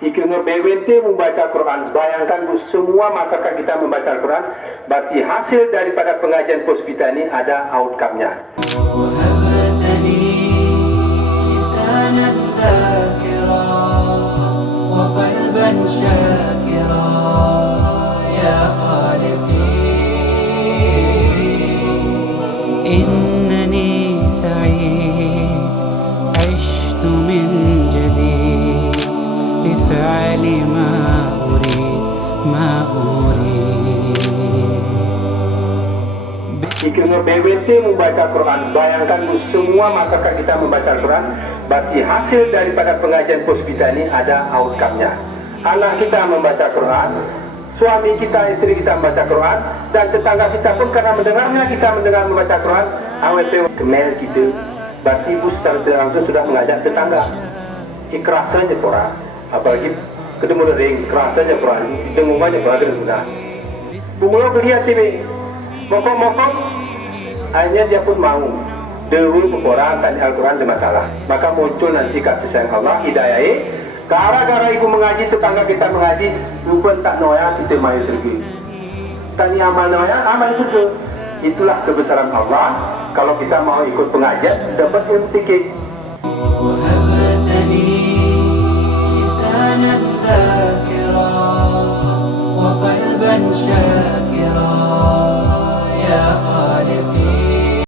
Jika BWT membaca Quran, bayangkan Bu, semua masyarakat kita membaca Quran, berarti hasil daripada pengajian Puspita ini ada outcome-nya. إنني سعيد عشت من جديد لفعل ما أريد Jika BWT membaca Quran, bayangkan Bu, semua masyarakat kita membaca Quran, berarti hasil daripada pengajian Puspita ini ada outcome-nya. Anak kita membaca Quran, suami kita, istri kita membaca Quran, dan tetangga kita pun karena mendengarnya kita membaca Quran, AWP kemel kita, berarti Bu secara tidak langsung sudah mengajak tetangga. Ikerasannya Quran, apalagi ketemu ring, kerasannya Quran, dengungannya Quran dengan mudah. Bumula beliau TV, mokok-mokok, akhirnya dia pun mau. Dewi orang tadi Al-Quran ada masalah, maka muncul nanti kasih sayang Allah, hidayah. Gara-gara ibu mengaji, tetangga kita mengaji, lupa tak noya kita main surga. Tani amal noya, amal surga. Itulah kebesaran Allah. Kalau kita mau ikut pengajian, dapat ilmu fikih.